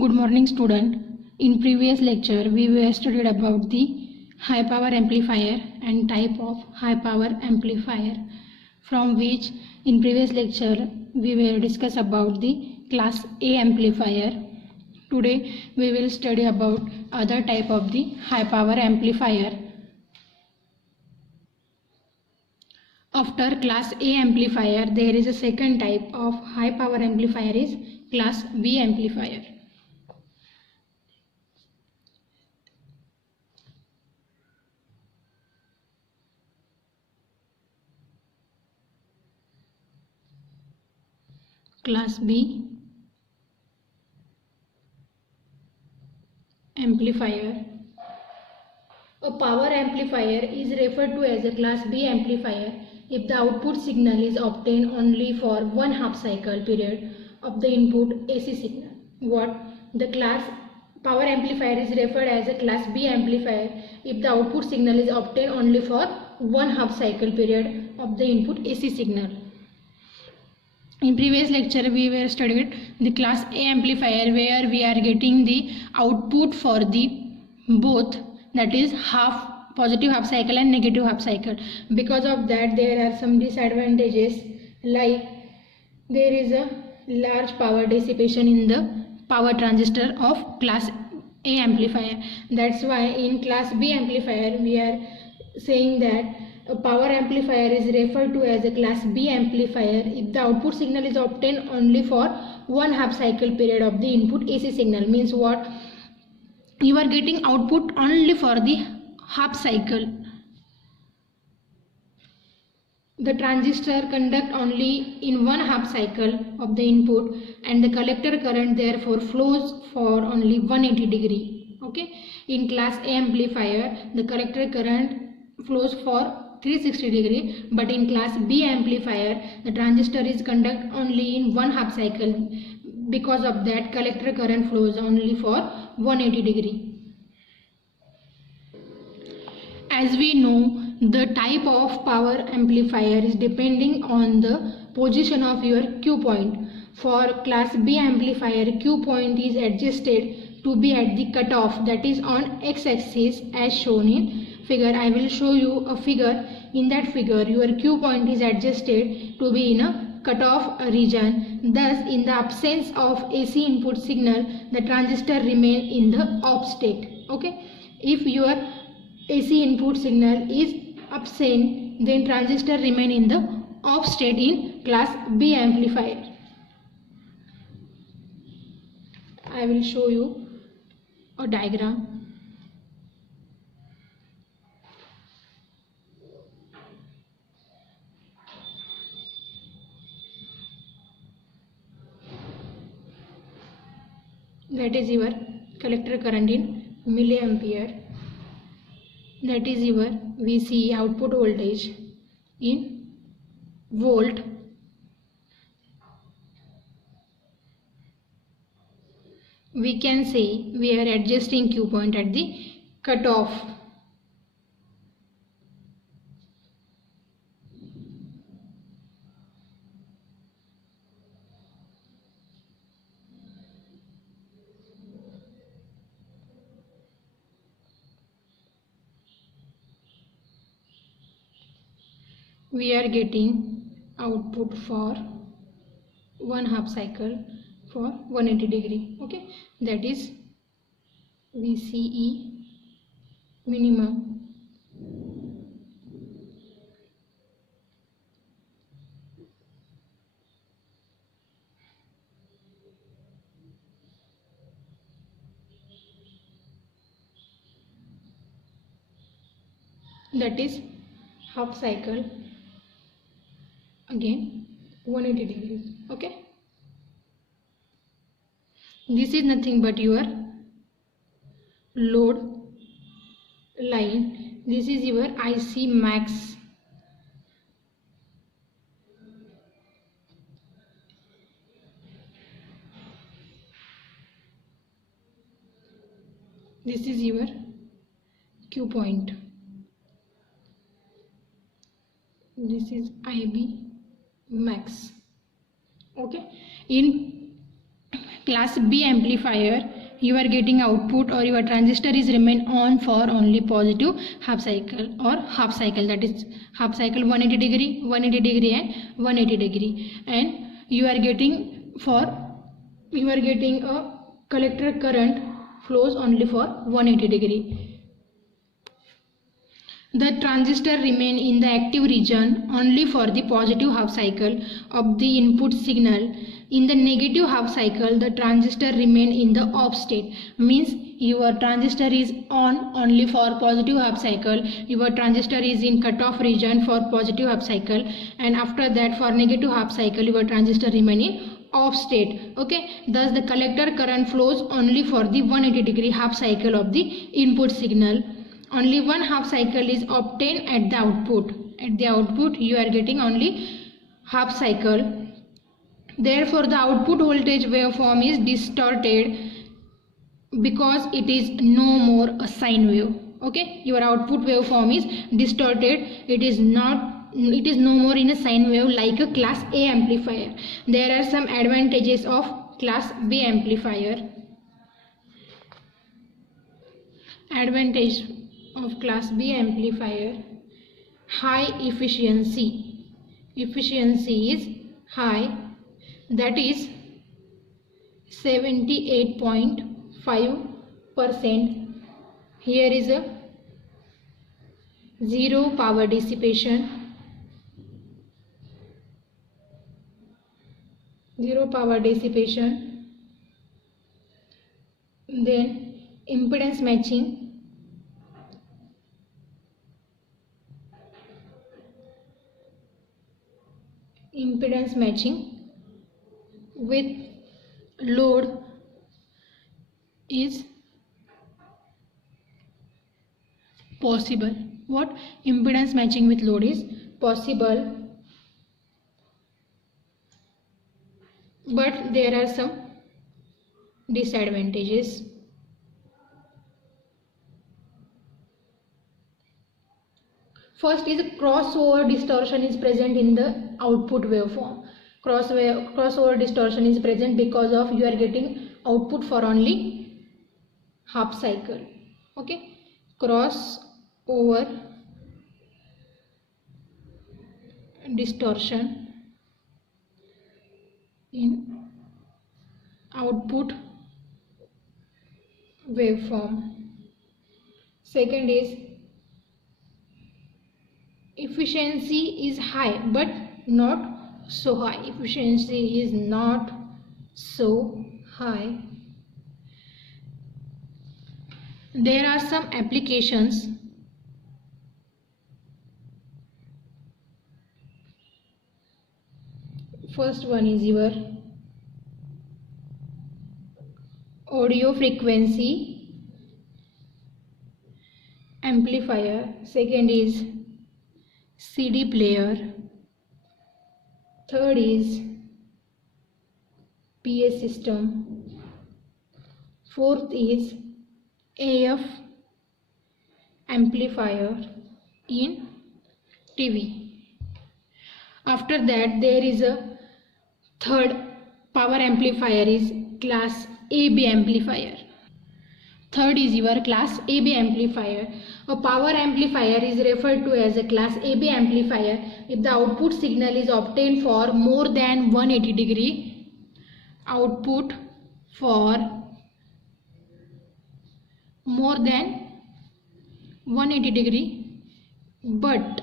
Good morning, student. In previous lecture, we were studied about the high power amplifier and type of high power amplifier, from which in previous lecture we will discuss about the class A amplifier. Today we will study about other type of the high power amplifier. After class A amplifier, there is a second type of high power amplifier is class B amplifier. Class B amplifier. A power amplifier is referred to as a class B amplifier if the output signal is obtained only for 1/2 cycle period of the input AC signal. What? The class power amplifier is referred as a class B amplifier if the output signal is obtained only for 1/2 cycle period of the input AC signal. In previous lecture we were studied the class A amplifier where we are getting the output for the both, that is positive half cycle and negative half cycle. Because of that there are some disadvantages, like there is a large power dissipation in the power transistor of class A amplifier. That's why in class B amplifier we are saying that a power amplifier is referred to as a class B amplifier if the output signal is obtained only for 1/2 cycle period of the input AC signal. Means what? You are getting output only for the half cycle. The transistor conduct only in 1/2 cycle of the input and the collector current therefore flows for only 180 degree. Okay. In class A amplifier the collector current flows for 360 degree, but in class B amplifier the transistor is conduct only in 1/2 cycle. Because of that collector current flows only for 180 degree. As we know, the type of power amplifier is depending on the position of your Q point. For class B amplifier, Q point is adjusted to be at the cutoff, that is on x-axis as shown in figure. I will show you a figure. In that figure your Q point is adjusted to be in a cutoff region. Thus in the absence of AC input signal the transistor remain in the off state. Okay. If your AC input signal is absent then transistor remain in the off state in class B amplifier. I will show you a diagram. That is your collector current in milliampere. That is your VCE output voltage in volt. We can say we are adjusting Q point at the cutoff. We are getting output for 1/2 cycle for 180 degree. Okay, that is VCE minimum. That is half cycle, again 180 degrees. Okay, this is nothing but your load line. This is your IC max. This is your Q point. This is IB max. Okay. In class B amplifier, you are getting output or your transistor is remain on for only positive half cycle or half cycle, that is half cycle 180 degree, 180 degree and 180 degree, and you are getting a collector current flows only for 180 degree. The transistor remain in the active region only for the positive half cycle of the input signal. In the negative half cycle, the transistor remain in the off state. Means your transistor is on only for positive half cycle. Your transistor is in cutoff region for positive half cycle, and after that for negative half cycle, your transistor remain in off state. Okay, thus the collector current flows only for the 180 degree half cycle of the input signal. Only one half cycle is obtained at the output. At the output you are getting only half cycle. Therefore the output voltage waveform is distorted because it is no more a sine wave. Okay, your output waveform is distorted. It is no more in a sine wave like a class A amplifier. There are some advantages of class B amplifier. Advantage of class B amplifier: high efficiency. Efficiency is high, that is 78.5%. Here is a zero power dissipation. Then impedance matching. Impedance matching with load is possible. What? Impedance matching with load is possible, but there are some disadvantages. First is crossover distortion is present in the output waveform. Crossover distortion is present because of you are getting output for only half cycle. Okay, crossover distortion in output waveform. Second is efficiency is high but not so high. Efficiency is not so high. There are some applications. First one is your audio frequency amplifier. Second is CD player. Third is PA system. Fourth is AF amplifier in TV. After that there is a third power amplifier is class AB amplifier. Third is your class AB amplifier. A power amplifier is referred to as a class AB amplifier if the output signal is obtained for more than 180 degree. Output for more than 180 degree but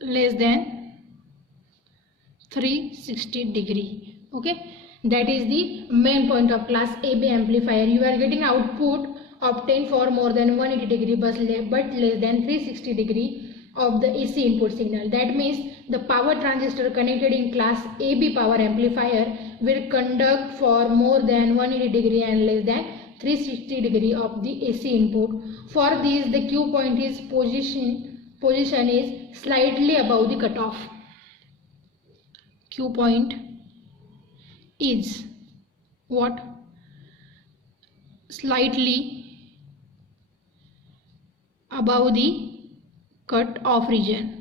less than 360 degree. Okay, that is the main point of class AB amplifier. You are getting output obtained for more than 180 degree but less than 360 degree of the AC input signal. That means the power transistor connected in class AB power amplifier will conduct for more than 180 degree and less than 360 degree of the AC input. For these the Q point is position is slightly above the cutoff. Q point is what? Slightly above the cut-off region.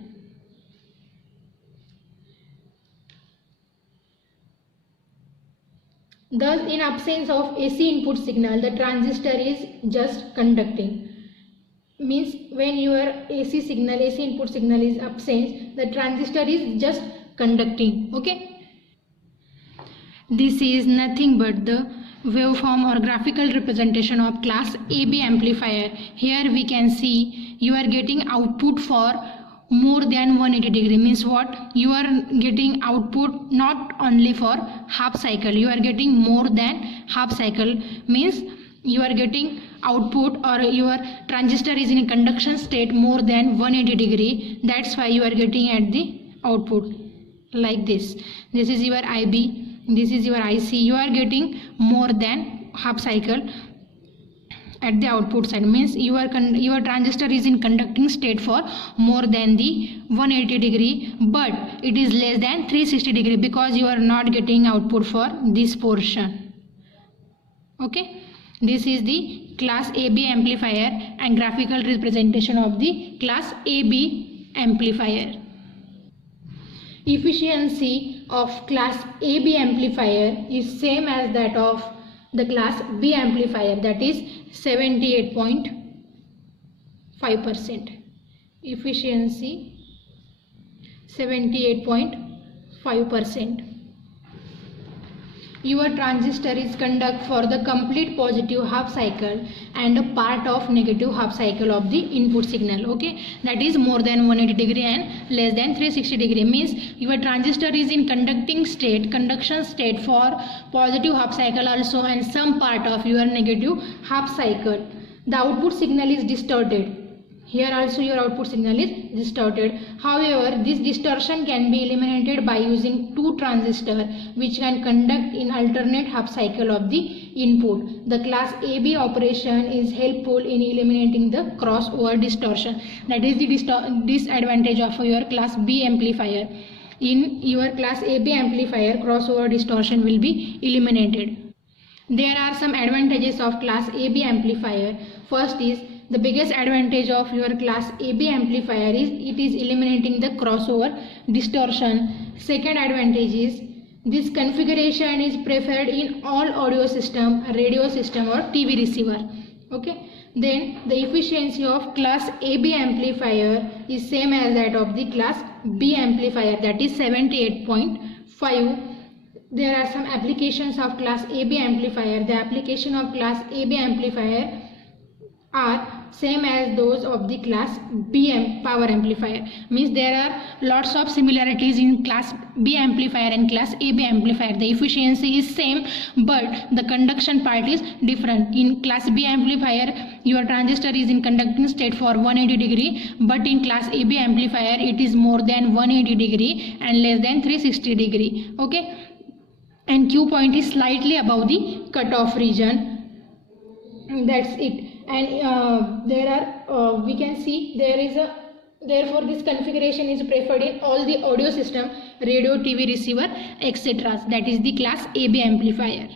Thus, in absence of AC input signal, the transistor is just conducting. Means when your AC input signal is absent, the transistor is just conducting. Okay. This is nothing but the waveform or graphical representation of class AB amplifier. Here we can see you are getting output for more than 180 degree. Means what? You are getting output not only for half cycle, you are getting more than half cycle. Means you are getting output or your transistor is in conduction state more than 180 degree. That's why you are getting at the output like this. This is your IB, this is your IC. You are getting more than half cycle at the output side. Means your transistor is in conducting state for more than the 180 degree, but it is less than 360 degree because you are not getting output for this portion. Okay, this is the class AB amplifier and graphical representation of the class AB amplifier. Efficiency of class AB amplifier is same as that of the class B amplifier, that is 78.5%. Efficiency 78.5%. Your transistor is conduct for the complete positive half cycle and a part of negative half cycle of the input signal. Okay, that is more than 180 degree and less than 360 degree. Means your transistor is in conduction state for positive half cycle also and some part of your negative half cycle. The output signal is distorted. Here also your output signal is distorted. However, this distortion can be eliminated by using two transistors which can conduct in alternate half cycle of the input. The class AB operation is helpful in eliminating the crossover distortion. That is the disadvantage of your class B amplifier. In your class AB amplifier, crossover distortion will be eliminated. There are some advantages of class AB amplifier. First is, the biggest advantage of your class AB amplifier is it is eliminating the crossover distortion. Second advantage is this configuration is preferred in all audio system, radio system or TV receiver. Okay. Then the efficiency of class AB amplifier is same as that of the class B amplifier, that is 78.5. There are some applications of class AB amplifier. The application of class AB amplifier are same as those of the class B power amplifier. Means there are lots of similarities in class B amplifier and class AB amplifier. The efficiency is same but the conduction part is different. In class B amplifier your transistor is in conducting state for 180 degree, but in class AB amplifier it is more than 180 degree and less than 360 degree. Okay, and Q point is slightly above the cutoff region. That's it. And we can see therefore this configuration is preferred in all the audio system, radio, TV receiver, etc. That is the class AB amplifier.